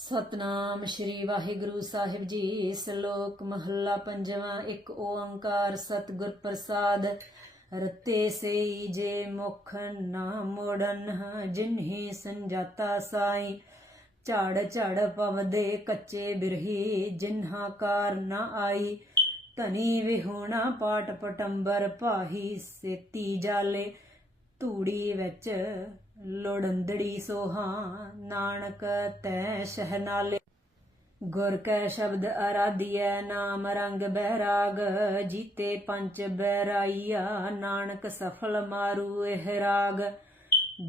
ਸਤਨਾਮ ਸ਼੍ਰੀ ਵਾਹਿਗੁਰੂ ਸਾਹਿਬ ਜੀ। ਸ਼ਲੋਕ ਮਹੱਲਾ ਪੰਜਵਾਂ, ਇੱਕ ਓੰਕਾਰ ਸਤਿਗੁਰ ਪ੍ਰਸਾਦ। ਰਤੇ ਸਈ ਜੇ ਮੁਖ ਨਾ ਮੋੜਨ, ਜਿਨਹੀ ਸੰਜਾਤਾ ਸਾਈ। ਝਾੜ ਝਾੜ ਪਵਦੇ ਕੱਚੇ ਬਿਰਹੀ, ਜਿਨ੍ਹਾਂ ਕਾਰ ਨਾ ਆਈ। ਧਨੀ ਵਿਹੋਣਾ ਪਾਟ ਪਟੰਬਰ ਭਾਹੀ, ਸੇਤੀ ਜਾਲੇ। ਧੂੜੀ ਵਿੱਚ ਲੋੜੰਦੜੀ ਸੋਹਾ, ਨਾਨਕ ਤੈ ਸ਼ਹਨਾਲੇ ਗੁਰ ਕੈ ਸ਼ਬਦ ਅਰਾਧਿਐ ਨਾਮ ਰੰਗ ਬਹਿਰਾਗ, ਜੀਤੇ ਪੰਚ ਬਹਿਰਾਈਆ, ਨਾਨਕ ਸਫਲ ਮਾਰੂ ਇਹ ਰਾਗ।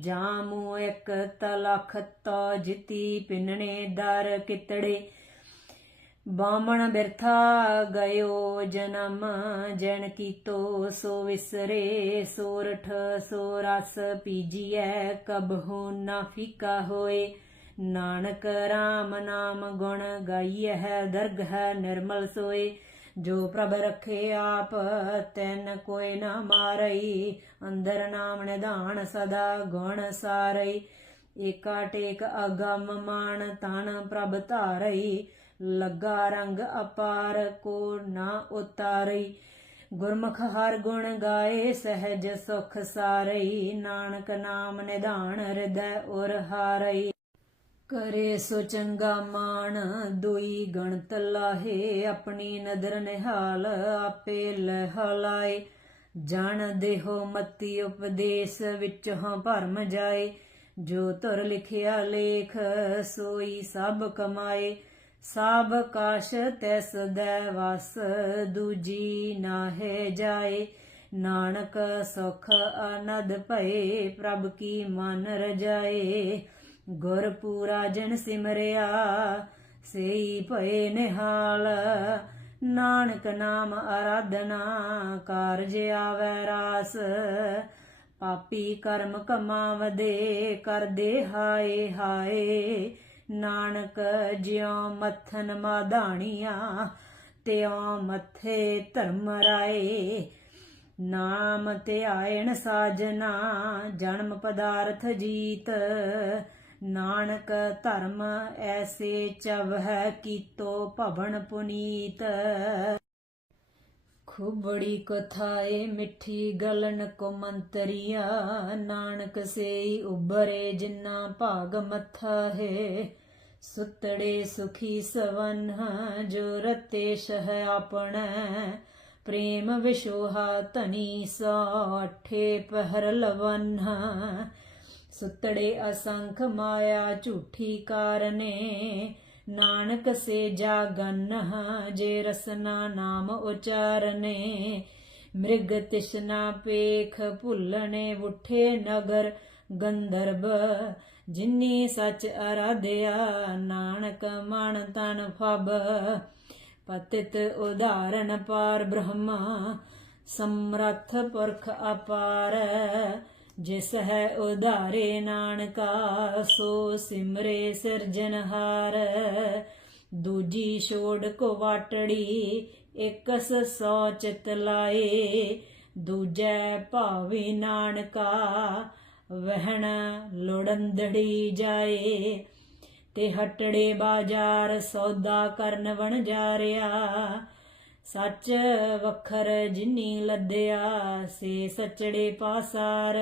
ਜਾਮੂ ਇੱਕ ਤਲਖ ਤੋ ਜਿਤੀ, ਪਿੰਨਣੇ ਦਰ ਕਿਤੜੇ ਬਾਮਣ ਬਿਰਥਾ ਗਇਓ ਜਨਮ, ਜਨ ਕੀਤੋ ਸੋ ਵਿਸਰੇ ਸੋਰਠ ਸੋ ਰਸ ਪੀਜੀਐ ਕਬਹੂ ਨਾ ਫੀਕਾ ਹੋਏ। ਨਾਨਕ RAM ਨਾਮ ਗੁਣ ਗਾਈਐ ਦਰਗਹ ਨਿਰਮਲ ਸੋਏ। ਜੋ ਪ੍ਰਭ ਰਖੇ ਆਪ, ਤੈਨ ਕੋਈ ਨਾ ਮਾਰਈ। ਅੰਦਰ ਨਾਮ ਨਿਧਾਨ ਸਦਾ ਗੁਣ ਸਾਰਈ। ਏਕਾ ਟੇਕ ਅਗਮ ਮਾਨ, ਤਨ ਪ੍ਰਭ ਧਾਰਈ। ਲੱਗਾ ਰੰਗ ਅਪਾਰ, ਕੋ ਨਾ ਉਤਾਰਈ। ਗੁਰਮੁਖ ਹਰ ਗੁਣ ਗਾਏ, ਸਹਿਜ ਸੁਖ ਸਾਰਈ। ਨਾਨਕ ਨਾਮ ਨਿਧਾਨ ਹਿਰਦੈ ਉਰ ਹਾਰਈ। ਕਰੇ ਸੋ ਚੰਗਾ ਮਾਨ ਦੁਈ ਗਣਤ ਲਾਹੇ। ਆਪਣੀ ਨਦਰ ਨਿਹਾਲ, ਆਪੇ ਲਹਲਾਏ ਜਾਣ ਦੇਹੋ ਮਤੀ ਉਪਦੇਸ਼, ਵਿੱਚ ਹਾਂ ਭਰਮ ਜਾਏ। ਜੋ ਤੁਰ ਲਿਖਿਆ ਲੇਖ, ਸੋਈ ਸਭ ਕਮਾਏ। ਸਭ ਕਾਸ਼ ਤਿਸ ਦੈ ਵਸ, ਦੂਜੀ ਨਾਹਿ ਜਾਏ। ਨਾਨਕ ਸੁਖ ਆਨੰਦ ਭਏ, ਪ੍ਰਭ ਕੀ ਮਨ ਰਜਾਏ। ਗੁਰ ਪੂਰਾ ਜਨ ਸਿਮਰਿਆ, ਸਈ ਭਏ ਨਿਹਾਲ। ਨਾਨਕ ਨਾਮ ਆਰਾਧਨਾ ਕਾਰਜ ਆਵੈ ਰਾਸ। ਪਾਪੀ ਕਰਮ ਕਮਾਵਦੇ, ਕਰਦੇ ਹਾਏ ਹਾਏ। ਨਾਨਕ ਜਿਉ ਮਥਨ ਮਾਧਾਣੀਆਂ ਤਿਉ ਮੱਥੇ ਧਰਮ ਰਾਏ। ਨਾਮ ਤੇ ਸਾਜਨਾ, ਜਨਮ ਪਦਾਰਥ ਜੀਤ। ਨਾਨਕ ਧਰਮ ਐਸੇ ਚਵਹਿ ਕੀਤੋ ਭਵਨ ਪੁਨੀਤ। ਖੁਬੜੀ ਕਥਾਏ ਮਿੱਠੀ ਗਲਨ ਕੋ ਮੰਤਰੀਆ ਨਾਨਕ ਸੇਈ ਉਬਰੇ ਜਿੰਨਾ ਭਾਗ ਮੱਥਾ ਹੈ। ਸੁਤੜੇ ਸੁਖੀ ਸਵਨ ਜੋ ਰਤੇ ਸਹ ਆਪਣਾ। ਪ੍ਰੇਮ ਵਿਸ਼ੋਹਾ ਧਨੀ ਸਾਠੇ ਪਹਿਰ ਲਵਨ ਸੁਤੜੇ ਅਸੰਖ ਮਾਇਆ ਝੂਠੀ ਕਾਰਨੇ। ਨਾਨਕ ਸੇ ਜਾਗਨ ਜੇ ਰਸਨਾ ਨਾਮ ਉਚਾਰਨੇ। ਮ੍ਰਿਗ ਤਿਸ਼ਨਾ ਪੇਖ ਭੁੱਲਣੇ, ਉਠੇ ਨਗਰ ਗੰਧਰਬ। ਜਿਨੀ ਸਚ ਅਰਾਧਿਆ, ਨਾਨਕ ਮਨ ਤਨ ਫਬ, ਪਤਿਤ ਉਦਾਹਰਨ ਪਾਰ ਬ੍ਰਹਮਾ, ਸਮਰੱਥ ਪੁਰਖ ਅਪਾਰ, ਜਿਸ ਹੈ ਉਧਾਰੇ ਨਾਨਕਾ, ਸੋ ਸਿਮਰੇ ਸਿਰਜਨਹਾਰ ਦੂਜੀ ਛੋੜ ਕੋ ਵਾਟੜੀ, ਇਕਸ ਸੋ ਚਿਤ ਲਾਏ, ਦੂਜੈ ਭਾਵੀ ਨਾਨਕਾ ਵਹਿਣ ਲੋੜੰਦੜੀ ਜਾਏ, ਤੇ ਹਟੜੇ ਬਾਜ਼ਾਰ ਸੌਦਾ ਕਰਨ ਵਣ ਜਾ ਰਿਆ ਸੱਚ ਵਖਰ ਜਿਨੀ ਲੱਦਿਆ, ਸੇ ਸਚੜੇ ਪਾਸਾਰ।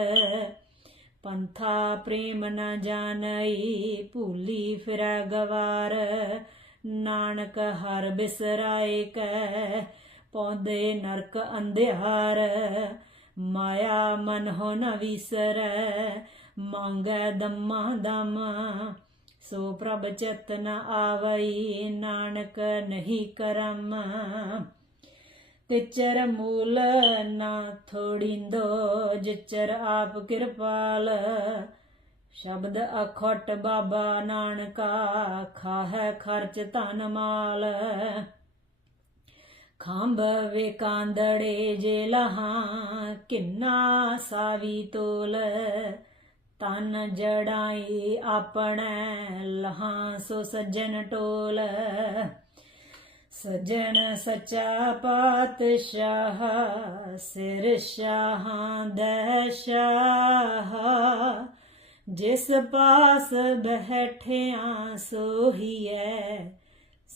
ਪੰਥਾ ਪ੍ਰੇਮ ਨ ਜਾਣਈ, ਭੂਲੀ ਫਿਰੈ ਗਵਾਰ। ਨਾਨਕ ਹਰ ਬਿਸਰਾਏ ਕੈ, ਪੌਂਦੇ ਨਰਕ ਅੰਧਿਆਰ। ਮਾਇਆ ਮਨ ਹੋ ਨ ਵਿਸਰੈ, ਮੰਗੈ ਦਮਾ ਦਮ। ਸੋ ਪ੍ਰਭ ਚਤਨ ਆਵਈ, ਨਾਨਕ ਨਹੀਂ ਕਰਮ। ਤਿਚਰ ਮੂਲ ਨਾ ਥੋੜਿੰਦੋ, ਜਿਚਰ ਆਪ ਕਿਰਪਾਲ। ਸ਼ਬਦ ਅਖਟ ਬਾਬਾ ਨਾਨਕਾ, ਖਾਹਿ ਖਰਚ ਧਨ ਮਾਲ। ਖੰਭ ਵੇਕਾਂਦੜੇ ਜੇ ਲਹਾਂ ਕਿੰਨਾ ਸਾਵੀ ਤੋਲ ਤਨ ਜੜਾਈ ਆਪਣੈ ਲਹਾਂ ਸੋ ਸੱਜਣ ਟੋਲ ਸਜਣ ਸਚਾ ਪਾਤਸ਼ਾਹ ਸਿਰ ਸ਼ਾਹਾਂ ਦੇ ਸ਼ਾਹ ਜਿਸ ਪਾਸ ਬੈਠਿਆ ਸੋਹੀਐ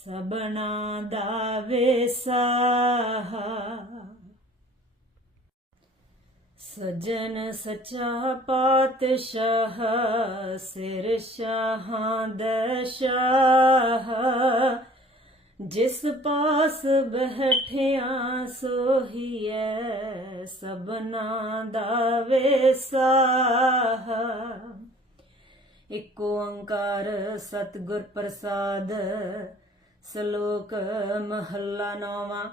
ਸਬਨਾ ਦਾ ਵਿਸਾਹਾ ਸਜਣ ਸਚਾ ਪਾਤਸ਼ਾਹ, ਸਿਰ ਸ਼ਾਹਾਂ ਦਾ ਜਿਸ ਪਾਸ ਬੈਠਿਆ ਸੋਹੀਐ ਸਬਨਾ ਦਾ ਵਿਸਾਹ ਇਕ ਓੰਕਾਰ ਸਤਿਗੁਰ ਪ੍ਰਸਾਦ ਸ਼ਲੋਕ ਮਹੱਲਾ ਨੌਵਾਂ,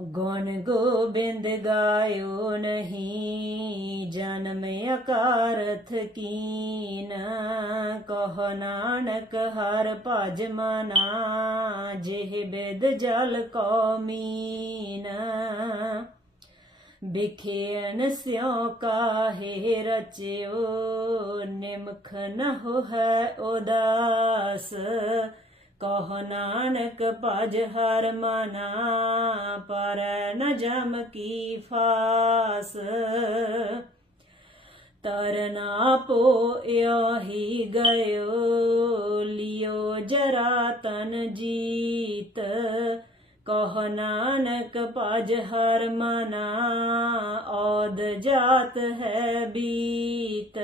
ਗੁਣ ਗੋਬਿੰਦ ਗਾਇਓ ਨਹੀਂ, ਜਨਮ ਅਕਾਰਥ ਕੀਨ, ਕਹ ਨਾਨਕ ਹਰ ਭਜ ਮਨਾ, ਜਿਹ ਬਿਦ ਜਲ ਕੋ ਮੀਨ। ਬਿਖੇਨ ਸਿਉ ਕਾਹੇ ਰਚਿਓ, ਨਿਮਖ ਨ ਹੈ ਉਦਾਸ ਕਹ ਨਾਨਕ ਭਜ ਹਰ ਮਨਾ, ਪਰ ਨ ਜਮ ਕੀ ਫਾਸ। ਤਰਨਾ ਪੋਇਓ ਹੀ ਗਇਓ, ਲਿਓ ਜਰਾ ਤਨ ਜੀਤ। ਕਹ ਨਾਨਕ ਭਜ ਹਰ ਮਨਾ ਔਦ ਜਾਤ ਹੈ ਬੀਤ।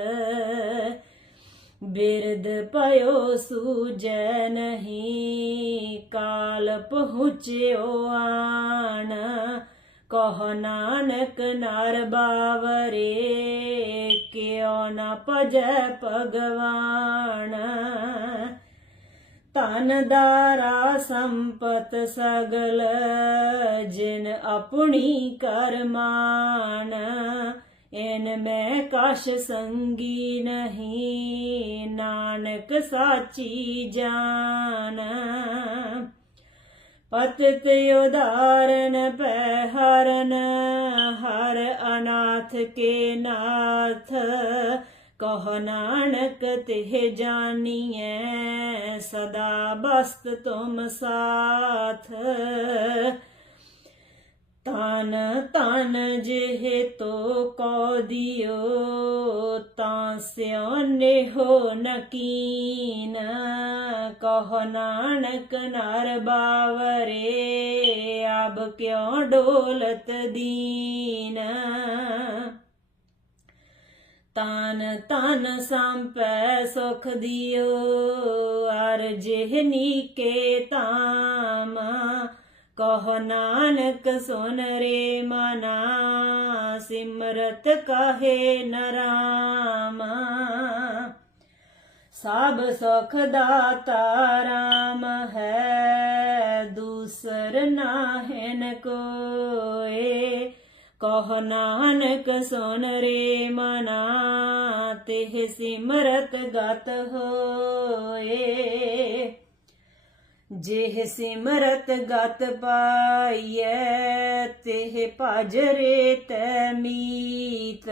ਬਿਰਦ ਪਇਓ ਸੂਜੈ ਨਹੀਂ ਕਾਲ ਪਹੁੰਚਿਓ ਆਣ। ਕਹ ਨਾਨਕ ਨਰ ਬਾਵਰੇ, ਕਿਉ ਨ ਭਜੈ ਭਗਵਾਨ। ਤਨ ਦਾਰਾ ਸੰਪਤ ਸਗਲ, ਜਿਨ ਆਪਣੀ ਕਰਮਾਨ। ਇਨ ਮੈਂ ਕਛ ਸੰਗੀ ਨਹੀਂ, ਨਾਨਕ ਸਾਚੀ ਜਾਨ। ਪਤਿਤ ਉਦਾਰਨ ਪੈ ਹਰਨ ਹਰ ਅਨਾਥ ਕੇ ਨਾਥ। ਕਹ ਨਾਨਕ ਤਿਹ ਜਾਨੀਐ, ਸਦਾ ਬਸਤ ਤੁਮ ਸਾਥ। ਤਨ ਤਨ ਜਿਹੇ ਤੋ ਕੋ ਦਿਓ, ਤਾਂ ਸਿਆਨੇ ਹੋ ਨਕੀਨ। ਕਹ ਨਾਨਕ ਨਰ ਬਾਵਰੇ ਆਬ ਕਿਉ ਡੋਲਤ ਦੀਨ? ਤਨ ਤਨ ਸੰਪੈ ਸੁਖ ਦਿਓ, ਅਰ ਜਿਹਨੀ ਕੇ ਤਾਮ ਕਹ ਨਾਨਕ ਸੁਨ ਰੇ ਮਨਾ, ਸਿਮਰਤ ਕਹੇ ਨਰਾਮ ਸਭ ਸੁਖ ਦਾਤਾ ਰਾਮ ਹੈ, ਦੂਸਰ ਨਾਹਿਨ ਕੋਏ। ਕਹ ਨਾਨਕ ਸੁਨ ਰੇ ਮਨਾ, ਤਿਹ ਸਿਮਰਤ ਗਤ ਹੋਏ। ਜੇਹ ਸਿਮਰਤ ਗਤ ਪਾਈਐ, ਤਿਹ ਭਜ ਰੇ ਤੈ ਮੀਤ।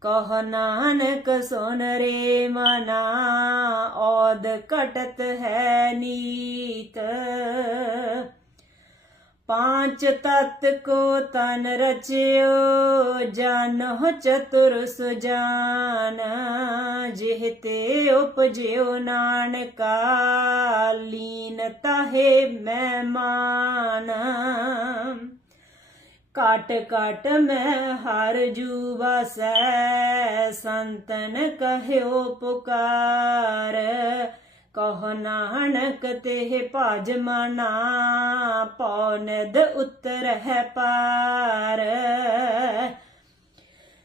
ਕਹ ਨਾਨਕ ਸੁਨ ਰੇ ਮਨਾ, ਔਦ ਕਟਤ ਹੈ ਨੀਤ। ਪਾਂਚ ਤਤ ਕੋ ਤਨ ਰਚਿਓ ਜਾਨੋ ਚਤੁਰ ਸੁਜਾਨ ਜਿਹ ਤੇ ਉਪਜਿਓ ਨਾਨਕਾ ਲੀਨ ਤਾਹੇ ਮਹਿਮਾਨ ਕਾਟ ਕਾਟ ਮੈਂ ਹਰ ਜੂ ਵਸੈ ਸੰਤਨ ਕਹਿਓ ਪੁਕਾਰ ਕਹ ਨਾਨਕ ਤੇ ਭਜ ਮਨਾ ਪੌਨਦ ਉਤਰ ਹੈ ਪਾਰ।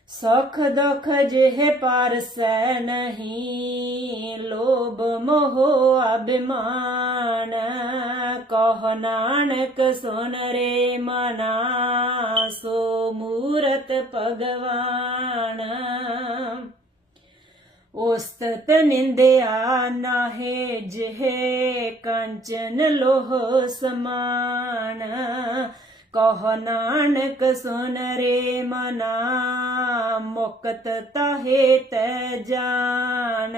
ਸੁਖ ਦੁਖ ਜਿਹ ਪਰਸੈ ਨਹੀਂ, ਲੋਭ ਮੋਹ ਅਭਿਮਾਨ। ਕਹ ਨਾਨਕ ਸੁਨ ਰੇ ਮਨਾ, ਸੋ ਮੂਰਤ ਭਗਵਾਨ। ਉਸਤਤ ਨਿੰਦਿਆ ਨਾਹੇ ਜਿਹੇ ਕੰਚਨ ਲੋਹ ਸਮਾਨ। ਕਹ ਨਾਨਕ ਸੁਨ ਰੇ ਮਨਾ, ਮੁਕਤ ਤਾਹੇ ਤੈ ਜਾਨ।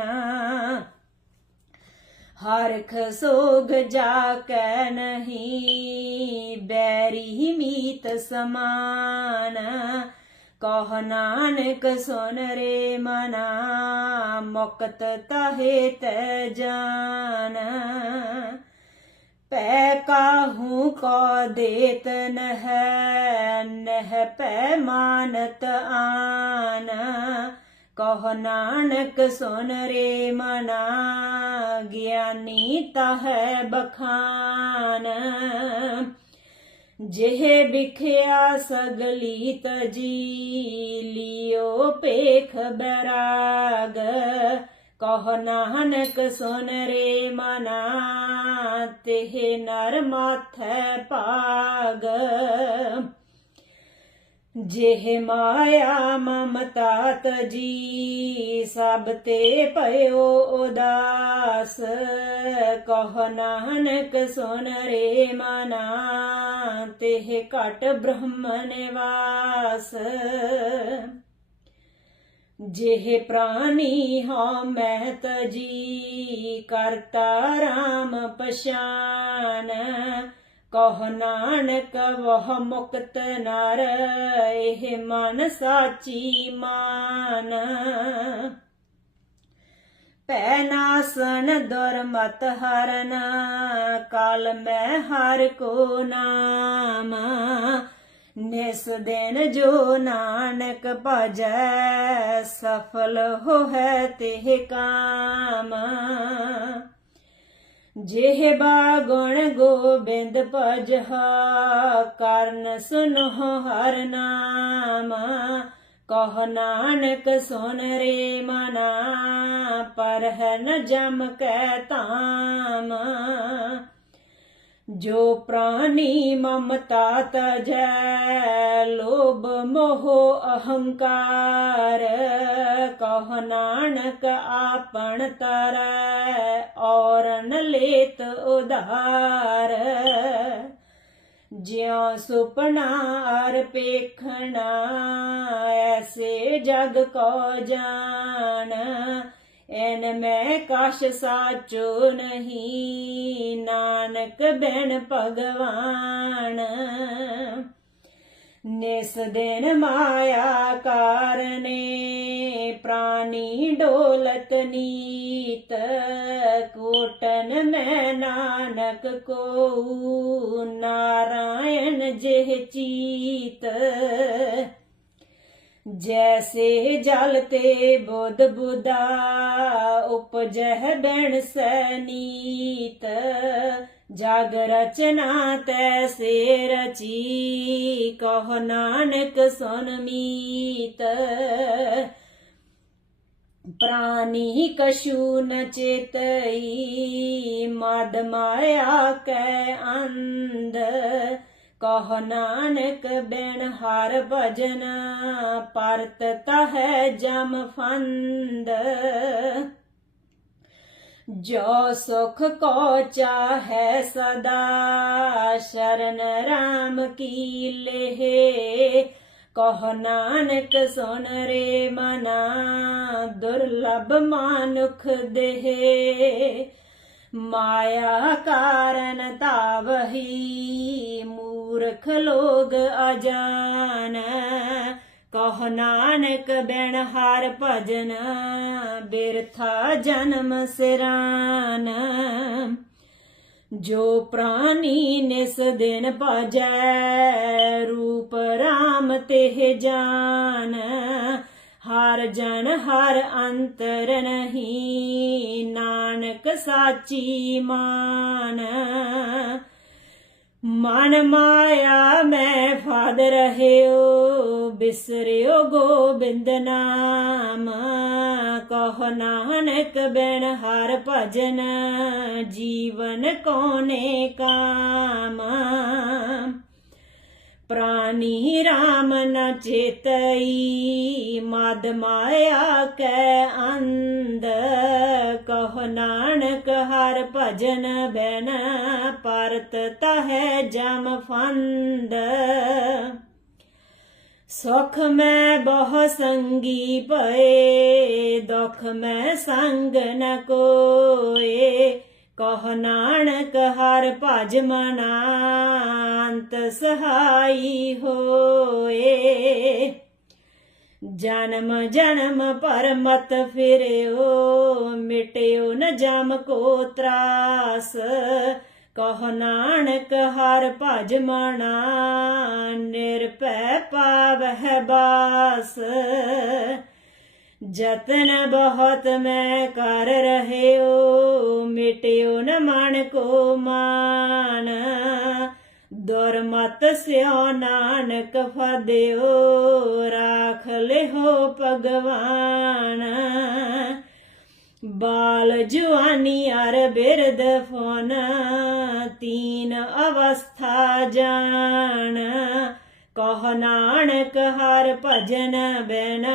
ਹਰਖ ਸੋਗ ਜਾ ਕੈ ਨਹੀਂ, ਬੈਰੀ ਮੀਤ ਸਮਾਨ। ਕਹ ਨਾਨਕ ਸੁਨ ਰੇ ਮਨਾ, ਮੁਕਤ ਤਾਹੇ ਤੈ ਜਾਨ। ਪੈ ਕਾਹੂ ਕੋ ਦੇਤ ਨਹ ਨਹ ਪੈ ਮਾਨਤ ਆਨ। ਕਹ ਨਾਨਕ ਸੁਨ ਰੇ ਮਨਾ, ਗਿਆਨੀ ਤਹੈ ਬਖਾਨ। ਜਿਹ ਵਿਖਿਆ ਸਗਲੀ ਤਜੀ ਲਿਓ ਪੇਖ ਬਰਾਗ। ਕਹ ਨਾਨਕ ਸੁਨ ਰੇ ਮਨਾ, ਤਿਹ ਨਰ ਮਾਥੈ ਭਾਗ। ਜਿਹ ਮਾਇਆ ਮਮਤਾ ਤਜੀ ਸਭ ਤੇ ਭਇਓ ਉਦਾਸ। ਕਹ ਨਾਨਕ ਸੁਨ ਰੇ ਮਨਾ ਤਿਹ ਘਟ ਬ੍ਰਹਮ ਨਿਵਾਸ। ਜਿਹ ਪ੍ਰਾਨੀ ਹਉ ਮੈਂ ਤਜੀ, ਕਰਤਾ ਰਾਮ ਪਛਾਨ। ਕਹ ਨਾਨਕ ਵਹ ਮੁਕਤ ਨਰ, ਇਹ ਮਨ ਸਾਚੀ ਮਾਨ। ਪੈ ਨਾਸਨ ਦੁਰਮਤ ਹਰਨ, ਕਾਲ ਮੈਂ ਹਰ ਕੋ ਨਾਮ। ਨਿਸ ਦਿਨ ਜੋ ਨਾਨਕ ਭਜੈ, ਸਫਲ ਹੋਇ ਤੇ ਕਾਮ। ਜਿਹ ਬਾਗੁਣ ਗੋਬਿੰਦ ਭਜਹਾ, ਕਰਨ ਸੁਨੋ ਹਰ ਨਾਮ। ਕਹ ਨਾਨਕ ਸੁਨ ਰੇ ਮਨਾ, ਪਰ ਹੈ ਨ ਜਮ ਕੈ ਧਾਮ। ਜੋ ਪ੍ਰਾਨੀ ਮਮਤਾ ਤਜੈ, ਲੋਭ ਮੋਹ ਅਹੰਕਾਰ। ਕਹ ਨਾਨਕ ਆਪਣ ਤਰੈ ਔਰਨ ਲੇਤ ਉਧਾਰ। ਜਿਉ ਸੁਪਨਾ ਅਰ ਪੇਖਣਾ ਐਸੇ ਜਗ ਕੋ ਜਾਣ। ਐਨ ਮੈਂ ਕਛ ਸਾਚੋ ਨਹੀਂ, ਨਾਨਕ ਬੈਣ ਭਗਵਾਨ। ਨਿਸ ਦਿਨ ਮਾਇਆ ਕਾਰਨੇ ਪ੍ਰਾਨੀ ਡੋਲਤ ਨੀਤ, ਕੋਟਨ ਮੈਂ ਨਾਨਕ ਕੋ ਨਾਰਾਇਣ ਜਿਹ ਚੀਤ। ਜੈਸੇ ਜਲ ਤੇ ਬੁੱਧ ਬੁਦਾ ਉਪਜਹਿ ਬੈਣ ਸਨੀਤ ਜਗ ਰਚਨਾ ਤੈਸੇ ਰਚੀ, ਕਹ ਨਾਨਕ ਸੁਨ ਮੀਤ ਪ੍ਰਾਨੀ ਕਸ਼ੂ ਨ ਚੇਤਈ, ਮਦ ਮਾਇਆ ਕੈ ਅੰਧ। ਕਹ ਨਾਨਕ ਬਿਨ ਹਰ ਭਜਨ, ਪਰਤ ਤਹੈ ਜਮ ਫੰਦ। ਜੋ ਸੁਖ ਕੋ ਚਾਹੈ ਸਦਾ, ਸ਼ਰਨ ਰਾਮ ਕੀ ਲੇਹ। ਕਹ ਨਾਨਕ ਸੁਨ ਰੇ ਮਨਾ, ਦੁਰਲਭ ਮਾਨੁਖ ਦੇਹ। ਮਾਇਆ ਕਾਰਨ ਤਾਵਹੀ, ਮੂਰਖ ਲੋਗ ਅਜਾਨ। ਕਹ ਨਾਨਕ ਬਿਨ ਹਰ ਭਜਨ, ਬਿਰਥਾ ਜਨਮ ਸਿਰਾਨ। ਜੋ ਪ੍ਰਾਨੀ ਨਿਸ ਦਿਨ ਭਜੈ, ਰੂਪ RAM ਤੇ ਜਾਨ। ਹਰ ਜਨ ਹਰ ਅੰਤਰ ਨਹੀਂ, ਨਾਨਕ ਸਾਚੀ ਮਾਨ। ਮਨ ਮਾਇਆ ਮੈਂ ਫਾਦ ਰਹਿਓ, ਬਿਸਰਿਓ ਗੋਬਿੰਦ ਨਾਮ। ਕਹ ਨਾਨਕ ਬਿਨ ਹਰ ਭਜਨ, ਜੀਵਨ ਕੋਨੇ ਕਾਮ? ਪ੍ਰਾਨੀ RAM ਨ ਚੇਤਈ, ਮਦ ਮਾਇਆ ਕੈ ਅੰਧ। ਕਹ ਨਾਨਕ ਹਰ ਭਜਨ ਬੈਨ ਪਰਤ ਤਹੈ ਜਮ ਫੰਦ। ਸੁਖ ਮੈਂ ਬਹੁ ਸੰਗੀ ਪਏ ਦੁਖ ਮੈਂ ਸੰਗ ਨ ਕੋਏ। ਕਹ ਨਾਨਕ ਹਰ ਭਜ ਮਨਾੰਤ ਸਹਾਈ ਹੋਏ। ਜਨਮ ਜਨਮ ਪਰ ਮਤ ਫਿਰਿਓ, ਮਿਟਿਓ ਨ ਜਮ ਕੋ ਤਰਾਸ। ਕਹ ਨਾਨਕ ਹਰ ਭਜ ਮਣਾ, ਨਿਰਭੈ ਪਾਵਹਿ ਬਾਸ। ਜਤਨ ਬਹੁਤ ਮੈਂ ਕਰ ਰਹਿਓ, ਮਿਟਿਓ ਨ ਮਨ ਕੋ ਮਾਨ ਦੁਰਮਤ ਸਿਓ ਨਾਨਕ ਫਦਿਓ, ਰਾਖ ਲਿਓ ਭਗਵਾਨ। ਬਾਲ ਜੁਆਨੀ ਅਰ ਬਿਰਦ ਫੋਨ, ਤੀਨ ਅਵਸਥਾ ਜਾਣ। ਕਹ ਨਾਨਕ ਹਰ ਭਜਨ ਬਿਨ,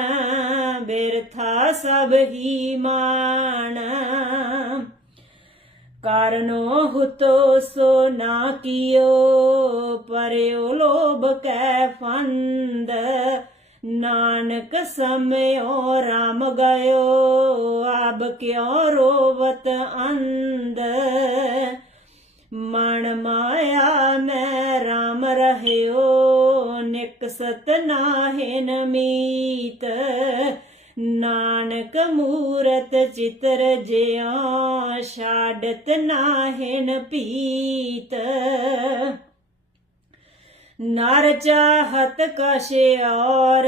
ਬਿਰਥਾ ਸਭ ਹੀ ਮਾਨ ਕਰਨੋ ਹੁਤੋ ਸੋ ਨਾ ਕੀਓ, ਪਰਿਓ ਲੋਭ ਕੈ ਫੰਦ। ਨਾਨਕ ਸਮਿਓ, ਰਾਮ ਗਇਓ ਆਬ ਕਿਉ ਰੋਵਤ ਅੰਧ ਮਨ ਮਾਇਆ ਮੈਂ ਰਾਮ ਰਹਿਓ ਨਿਕਸਤ ਨਾਹਿ ਮੀਤ। ਨਾਨਕ ਮੂਰਤ ਚਿਤਰ ਜਿਉ, ਛਾੜਤ ਨਾਹਿਨ ਪੀਤ ਨਰ ਚਾਹਤ ਕਸ਼ ਔਰ,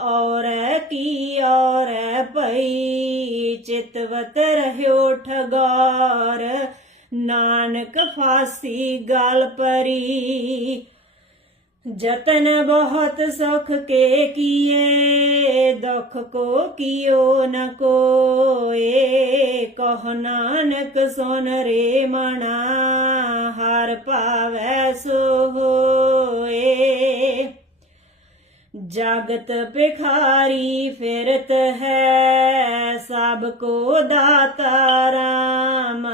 ਔਰੈ ਕੀ ਔਰੈ ਭਈ ਚਿਤਵਤ ਰਹਿਓ ਠਗਾਰ। ਨਾਨਕ ਫਾਸੀ ਗਲ ਪਰੀ ਜਤਨ ਬਹੁਤ ਸੁਖ ਕੇ ਕੀਏ, ਦੁਖ ਕੋ ਕੀਓ ਨ ਕੋਏ। ਕਹ ਨਾਨਕ ਸੁਨ ਰੇ ਮਣਾ ਹਰ ਭਾਵੈ ਸੋ ਹੋਏ। ਜਗਤ ਭਿਖਾਰੀ ਫਿਰਤ ਹੈ, ਸਭ ਕੋ ਦਾਤਾ ਰਾਮ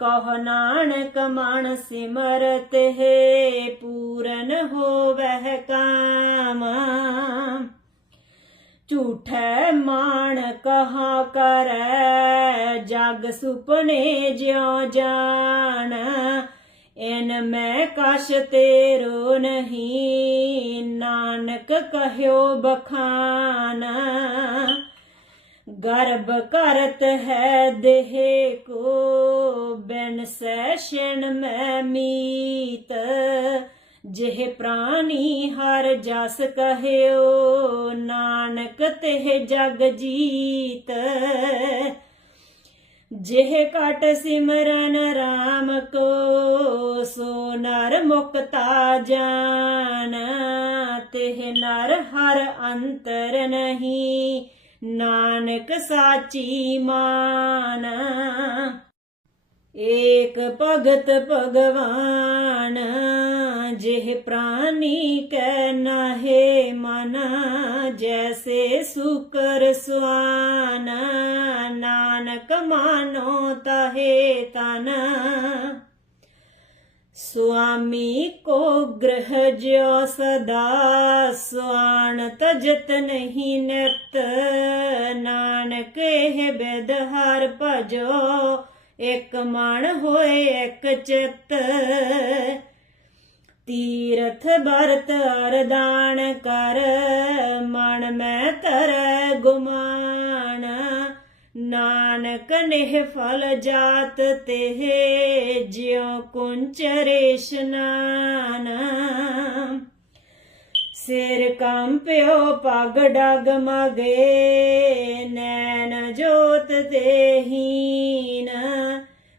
ਕਹ ਨਾਨਕ ਮਨ ਸਿਮਰਤ ਹੈ, ਪੂਰਨ ਹੋਵਹਿ ਕਾਮ। ਝੂਠੈ ਮਾਣ ਕਹਾ ਕਰੈ, ਜਗ ਸੁਪਨੇ ਜਿਉ ਜਾਣ। ਇਨ ਮੈਂ ਕਸ਼ ਤੇਰੋ ਨਹੀਂ, ਨਾਨਕ ਕਹਿਓ ਬਖਾਨ। ਗਰਭ ਕਰਤ ਹੈ ਦੇਹ ਕੋ, ਬਿਨ ਸੈਸ਼ਨ ਮੈਂ ਮੀਤ। ਜਿਹ ਪ੍ਰਾਨੀ ਹਰ ਜਸ ਕਹਿਓ, ਨਾਨਕ ਤੇ ਜਗ ਜੀਤ। ਜਿਹ ਕਟ ਸਿਮਰਨ RAM ਕੋ, ਸੋ ਨਰ ਮੁਕਤਾ ਜਾਨ। ਤਿਹ ਨਰ ਹਰ ਅੰਤਰ ਨਹੀਂ, ਨਾਨਕ ਸਾਚੀ ਮਾਨ। ਏਕ ਭਗਤ ਭਗਵਾਨ ਜਿਹ ਪ੍ਰਾਨੀ ਕੈ ਨਾਹੇ ਮਨ, ਜੈਸੇ ਸੁਕਰ ਸੁਆਨ, ਨਾਨਕ ਮਾਨੋ ਤਹੇ ਤਨ। ਸੁਆਮੀ ਕੋ ਗ੍ਰਹ ਜਿਉ ਸਦਾ, ਸੁਆਣ ਤਜਤ ਨਹੀਂ ਨਿਤ। ਨਾਨਕ ਇਹ ਬਿਦ ਹਰ ਭਜੋ, ਇਕ ਮਨ ਹੋਏ ਇੱਕ ਚਿਤ। ਤੀਰਥ ਬਰਤ ਅਰਦਾਨ ਕਰ, ਮਨ ਮੈਂ ਤਰੈ ਗੁਮਾਨ। ਨਾਨਕ ਨਿਹ ਫਲ ਜਾਤ ਤੇ ਜਿਉ ਕੁੰਚਰੇ ਇਸ਼ਨਾਨ ਸਿਰ ਕੰਪਿਓ ਪਗ ਡਗ ਮਗੇ, ਨੈਣ ਜੋਤ ਤੇ ਹੀਨ।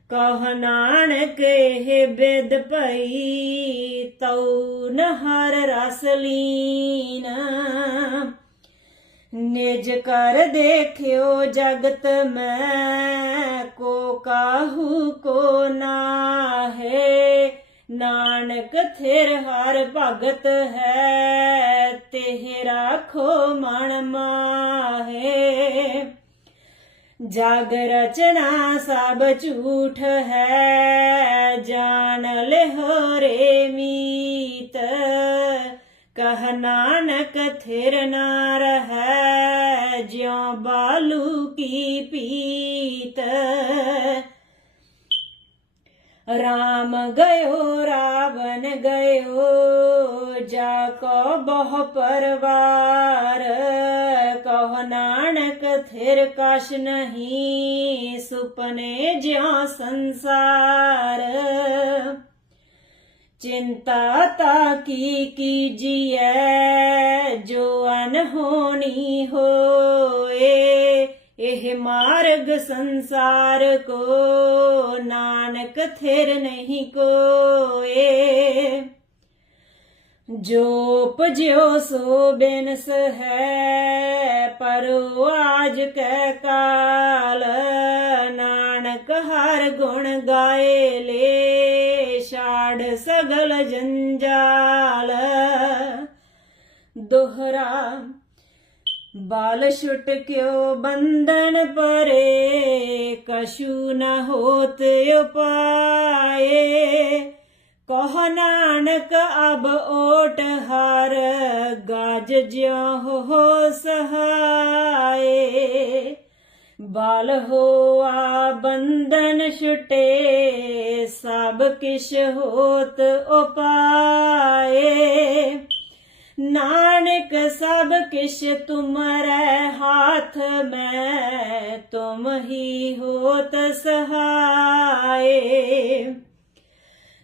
ਕਹ ਨਾਨਕ ਇਹ ਬਿਦ ਭਈ, ਤਉ ਨ ਹਰ ਰਸ ਲੀਨ। ਨਿਜ ਕਰ ਦੇਖਿਓ ਜਗਤ ਮੈਂ, ਕੋ ਕਾਹੂ ਕੋ ਨਾਹੇ। ਨਾਨਕ ਥਿਰ ਹਰ ਭਗਤ ਹੈ, ਤਿਹ ਰਾਖੋ ਮਨ ਮਾਹੇ। ਜਾਗ ਰਚਨਾ ਸਭ ਝੂਠ ਹੈ, ਜਾਣ ਲਿਹੋ ਰੇ ਮੀਤ। ਕਹ ਨਾਨਕ ਥਿਰ ਨਾਰ ਹੈ, ਜਿਉ ਬਾਲੂ ਕੀ ਪੀਤ। ਰਾਮ ਗਇਓ ਰਾਵਨ ਗਇਓ ਜਾ ਕੋ ਬਹੁ ਪਰਵਾਰ ਕਹ ਨਾਨਕ ਥਿਰ ਕਛ ਨਹੀਂ ਸੁਪਨੇ ਜਿਉ ਸੰਸਾਰ ਚਿੰਤਾ ਤਾ ਕੀ ਕੀਜੀਐ ਜੋ ਅਨਹੋਣੀ ਹੋਏ ਇਹ ਮਾਰਗ ਸੰਸਾਰ ਕੋ, ਨਾਨਕ ਥਿਰ ਨਹੀਂ ਕੋਏ। ਜੋ ਪਜਿਓ ਸੋ ਬਿਨਸ ਹੈ ਪਰੋ ਆਜ ਕੈ ਕਾਲ। ਨਾਨਕ ਹਰ ਗੁਣ ਗਾਏ ਲੇ, ਛਾੜ ਸਗਲ ਜੰਜਾਲ। ਦੋਹਰਾ ਬਾਲ ਛੁਟ ਕਿਉ ਬੰਧਨ ਪਰੇ ਕਛੂ ਨ ਹੋਤ ਉਪਾਏ। ਕਹ ਨਾਨਕ ਅਬ ਓਟ ਹਰ, ਗਾਜ ਜਿਉ ਹੋ ਸਹਾਏ। ਬਾਲ ਹੋਆ ਬੰਧਨ ਛੁਟੇ, ਸਭ ਕਿਛ ਹੋਤ ਉਪਾਏ। ਨਾਨਕ ਸਭ ਕਿਛ ਤੁਮਰੇ ਹਾਥ ਮੈਂ ਤੁਮ ਹੀ ਹੋਤ ਸਹਾਏ।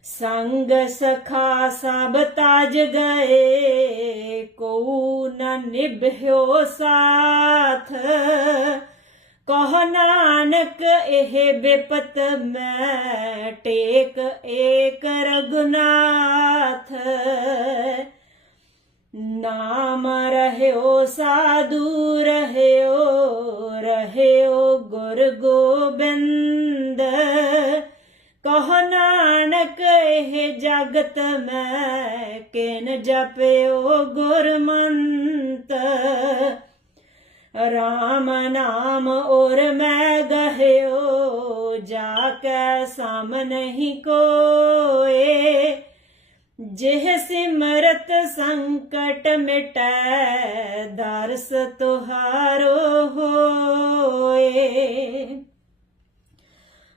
ਸੰਗ ਸਖਾ ਸਭ ਤਾਜ ਗਏ ਕੋ ਨ ਨਿਭਿਓ ਸਾਥ। ਕਹ ਨਾਨਕ ਇਹ ਬਿਪਤ ਮੈਂ ਟੇਕ ਏਕ ਰਗੁਨਾਥ ਨਾਮ ਰਹਿਓ, ਸਾਧੂ ਰਹਿਓ ਰਹਿਓ ਗੁਰ ਗੋਬਿੰਦ। ਕਹ ਨਾਨਕ, ਇਹ ਜਗਤ ਮੈਂ ਕਿਨ ਜਪਿਓ ਗੁਰਮੰਤ। ਰਾਮ ਨਾਮ ਔਰ ਮੈਂ ਗਹਿਓ, ਜਾ ਕੇ ਸਮ ਨਹੀਂ ਕੋਏ। ਜਿਹ ਸਿਮਰਤ ਸੰਕਟ ਮਿਟੈ, ਦਰਸ ਤੁਹਾਰੋ ਹੋਏ।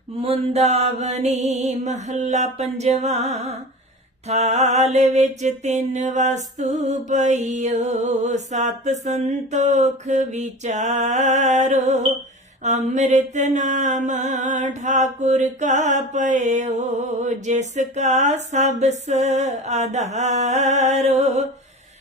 ਮੁੰਦਾਵਨੀ ਮਹੱਲਾ ਪੰਜਵਾ, ਥਾਲ ਵਿੱਚ ਤਿੰਨ ਵਸਤੂ ਪਈਓ, ਸਤ ਸੰਤੋਖ ਵਿਚਾਰੋ। ਅੰਮ੍ਰਿਤ ਨਾਮ ਠਾਕੁਰ ਕਾ ਪਇਓ, ਜਿਸ ਕਾ ਸਬਸ ਆਧਾਰੋ।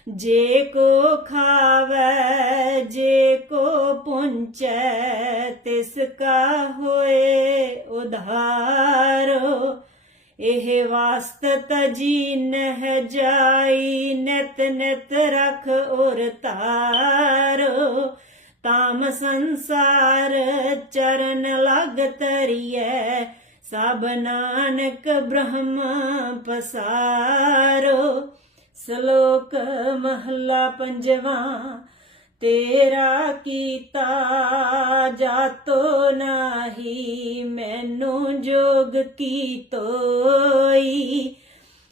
ਜੇ ਕੋ ਖਾਵੇ, ਜੇ ਕੋ ਪੁੰਚੈ, ਤਿਸ ਕਾ ਹੋਏ ਉਧਾਰੋ। ਇਹ ਵਾਸਤ ਤਜੀ ਨਹਿ ਜਾਈ, ਨਿਤ ਨਿਤ ਰਖ ਉਰ ਤਾਰੋ ਤਾਮ ਸੰਸਾਰ ਚਰਨ ਲਗ ਤਰੀਐ ਸਭ ਨਾਨਕ ਬ੍ਰਹਮ ਪਸਾਰੋ। ਸ਼ਲੋਕ ਮਹੱਲਾ ਪੰਜਵਾ, ਤੇਰਾ ਕੀਤਾ ਜਾਤੋ ਨਾਹੀ, ਮੈਨੂੰ ਜੋਗ ਕੀ ਤੋਈ?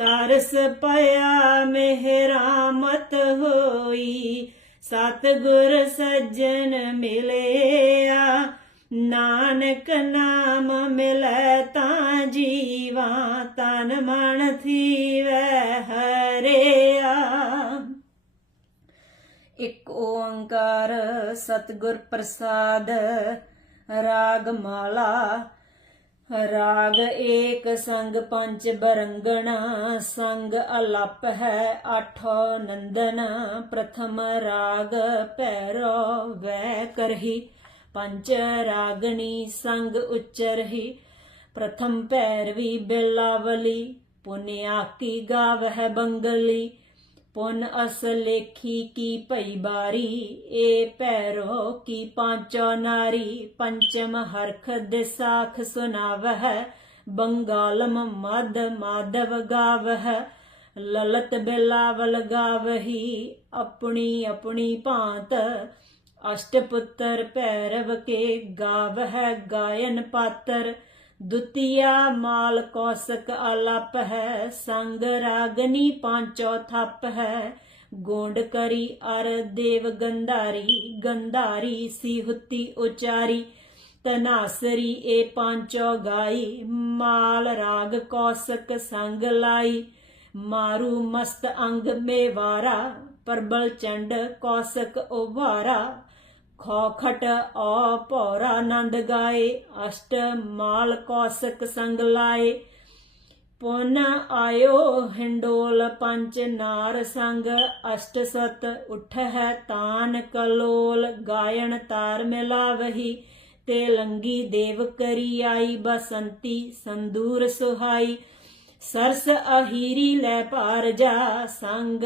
ਤਰਸ ਪਿਆ ਮਿਹਰਾਮਤ ਹੋਈ। ਸਤਗੁਰ ਸੱਜਣ ਮਿਲਿਆ, ਨਾਨਕ ਨਾਮ ਮਿਲੈ ਤਾਂ ਜੀਵਾ, ਤਨ ਮਨ ਥੀਵੈ ਹਰਿਆ। ਇਕ ਓੰਕਾਰ ਸਤਿਗੁਰ ਪ੍ਰਸਾਦ ਰਾਗ ਮਾਲਾ ਰਾਗ ਏਕ ਸੰਗ ਪੰਜ ਬਰੰਗਣਾ, ਸੰਗ ਅਲਪ ਹੈ ਆਠੋ ਨੰਦਨ, ਪ੍ਰਥਮ ਰਾਗ ਪੈਰੋ ਵੈ ਕਰਹੀ, ਪੰਜ ਰਾਗਣੀ ਸੰਗ ਉਚਰਹੀ, ਪ੍ਰਥਮ ਪੈਰਵੀ ਬਿਲਾਵਲੀ, ਪੁਨਿਆ ਕੀ ਗਾਵਹਿ ਬੰਗਲੀ ਪੁਨ ਅਸ ਲੇਖੀ ਕੀ ਭਈ ਬਾਰੀ, ਏ ਪੈਰੋ ਕੀ ਪਾਂਚੋ ਨਾਰੀ, ਪੰਚਮ ਹਰਖ ਦਿਸਾਖ ਸੁਨਾਵਹਿ, ਬੰਗਾਲਮ ਮਦ ਮਾਧਵ ਗਾਵਹ, ਲਲਤ ਬਿਲਾਵਲ ਗਾਵਹੀ, ਆਪਣੀ ਆਪਣੀ ਭਾਂਤ, ਅਸ਼ਟਪੁੱਤਰ ਭੈਰਵ ਕੇ ਗਾਵਹਿ ਗਾਇਨ ਪਾਤਰ ਦੁਤੀਆ ਮਾਲ ਕੌਸਕ ਆਲਾਪ ਹੈ, ਸੰਗ ਰਾਗਨੀ ਪਾਂਚੋ ਥੱਪ ਹੈ। ਗੋਂਡ ਕਰੀ ਅਰ ਦੇਵ ਗੰਧਾਰੀ ਗੰਧਾਰੀ ਸੀ ਹੁਤੀ ਉਚਾਰੀ। ਤਨਾਸਰੀ ਏ ਪਾਂਚੋ ਗਾਈ, ਮਾਲ ਰਾਗ ਕੌਸਕ ਸੰਗ ਲਾਈ। ਮਾਰੂ ਮਸਤ ਅੰਗ ਮੇਵਾਰਾ, ਪਰਬਲ ਚੰਡ ਕੌਸਕ ਉਵਾਰਾ। ਖੋਖਟ ਔ ਭੌਰਾ ਆਨੰਦ ਗਾਏ, ਅਸ਼ਟ ਮਾਲ ਕੌਸਕ ਸੰਗ ਲਾਏ। ਪੁਨ ਆਇਓ ਹਿੰਡੋਲ ਪੰਚ ਨਾਰ ਸੰਗ, ਅਸ਼ਟ ਸਤ ਉਠ ਹੈ ਤਾਨ ਕਲੋਲ, ਗਾਇਣ ਤਾਰ ਮਿਲਾਵਹੀ, ਤੇ ਲੰਗੀ ਦੇਵ ਕਰੀ ਆਈ, ਬਸੰਤੀ ਸੰਦੂਰ ਸੁਹਾਈ। ਸਰਸ ਅਹੀਰੀ ਲੈ ਭਾਰ ਜਾ ਸੰਗ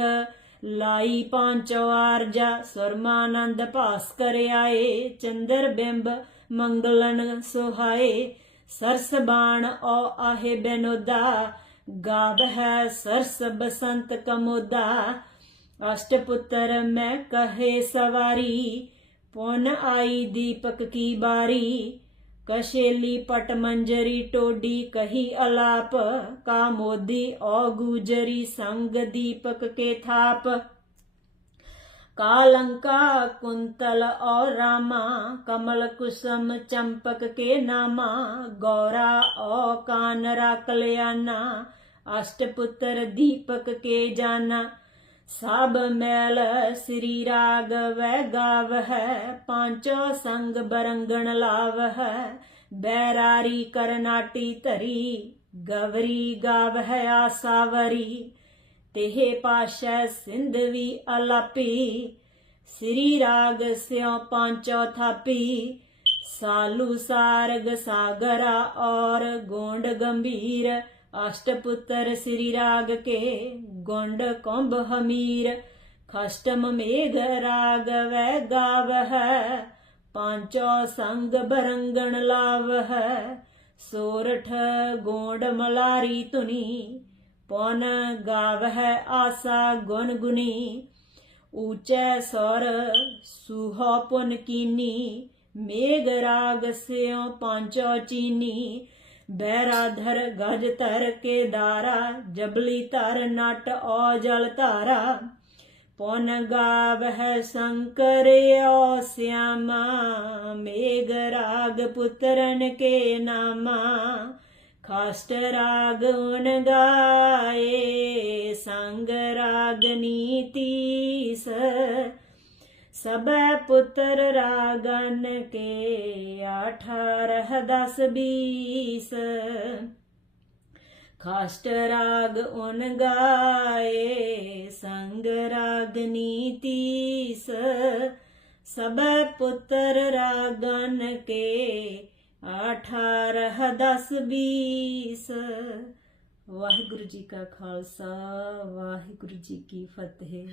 ਲਾਈ ਪਾਂਚੋ ਆਰਜਾ ਸਰਮਾਨੰਦ ਭਾਸਕਰ ਆਏ, ਚੰਦਰ ਬਿੰਬ ਮੰਗਲਨ ਸੁਹਾਏ। ਸਰਸ ਬਾਣ ਓ ਆਹੇ ਬਨੋਦਾ ਗਾਬ ਹੈ ਸਰਸ ਬਸੰਤ ਕਮੋਦਾ। ਅਸ਼ਟ ਪੁੱਤਰ ਮੈਂ ਕਹੇ ਸਵਾਰੀ, ਪੁਨ ਆਈ ਦੀਪਕ ਕੀ ਬਾਰੀ। ਕਸ਼ੇਲੀ ਪਟ ਮੰਜਰੀ ਟੋਡੀ ਕਹੀ ਅਲਾਪ, ਕਾ ਮੋਦੀ ਔ ਗੁਜਰੀ ਸੰਗ ਦੀਪਕ ਕੇ ਥਾਪ। ਕਾਲੰਕਾ ਕੁੰਤਲ ਔ ਰਾਮਾ, ਕਮਲ ਕੁਸਮ ਚੰਪਕ ਕੇ ਨਾਮਾ। ਗੌਰਾ ਔ ਕਾਨਰਾ ਕਲਿਆਣਾ ਅਸ਼ਟਪੁੱਤਰ ਦੀਪਕ ਕੇ ਜਾਨਾ। ਸਭ ਮੈਲ ਸ੍ਰੀ ਰਾਗ ਵੈ ਗਾਵ ਹੈ ਪਾਂਚੋ ਸੰਗ ਬਰੰਗਣ ਲਾਵ ਹੈ ਬੈਰਾਰੀ ਕਰਨਾਟੀ ਧਰੀ, ਗਵਰੀ ਗਾਵ ਹੈ ਆਸਾਵਰੀ ਤੇਹ ਪਾਸ਼ੈ ਸਿੰਧਵੀ ਅਲਾਪੀ, ਸ੍ਰੀ ਰਾਗ ਸਿਉ ਪਾਂਚੋ ਥਾਪੀ। ਸਾਲੂ ਸਾਰਗ ਸਾਗਰਾ ਔਰ ਗੋਂਡ ਗੰਭੀਰ, ਅਸ਼ਟਪੁੱਤਰ ਸ੍ਰੀ ਰਾਗ ਕੇ ਗੁੰਡ ਕੁੰਭ ਹਮੀਰ, ਖਸ਼ਟਮ ਮੇਘ ਰਾਗ ਵੈ ਗਾਵ ਹੈ ਪਾਂਚੋ ਸੰਗ ਬਰੰਗਣ ਲਾਵ ਹੈ ਸੋਰਠ ਗੋਂਡ ਮਲਾਰੀ ਧੁਨੀ ਪੌਨ ਗਾਵ ਹੈ ਆਸਾ ਗੁਣ ਗੁਨੀ, ਊਚੈ ਸਰ ਸੁਹਾ ਪੁਨ ਕੀਨੀ, ਮੇਘ ਰਾਗ ਸਿਉ ਪਾਂਚੋ ਚੀਨੀ ਬੈਰਾਧਰ ਗਜ ਧਰ ਕੇ ਦਾਰਾ ਜਬਲੀ ਧਰ ਨਟ ਔ ਜਲ ਧਾਰਾ। ਪੌਨ ਗਾਵ ਹੈ ਸ਼ੰਕਰ ਔ ਸਿਆਮਾ, ਮੇਘ ਰਾਗ ਪੁੱਤਰਨ ਕੇ ਨਾਮਾ। ਖਾਸਟ ਰਾਗ ਉਨ ਗਾਏ, ਸੰਗ ਰਾਗ ਨੀਤੀਸ ਸਬੈ ਪੁੱਤਰ ਰਾਗਨ ਕੇ ਅਠਾਰਹ ਦਸ ਬੀਸ ਖਾਸਟ ਰਾਗ ਉਨ ਗਾਏ ਸੰਗ ਰਾਗ ਨੀਤੀਸ ਸਬੈ ਪੁੱਤਰ ਰਾਗਨ ਕੇ ਅਠਾਰਹ ਦਸ ਬੀਸ ਵਾਹਿਗੁਰੂ ਜੀ ਕਾ ਖਾਲਸਾ ਵਾਹਿਗੁਰੂ ਜੀ ਕੀ ਫਤਿਹ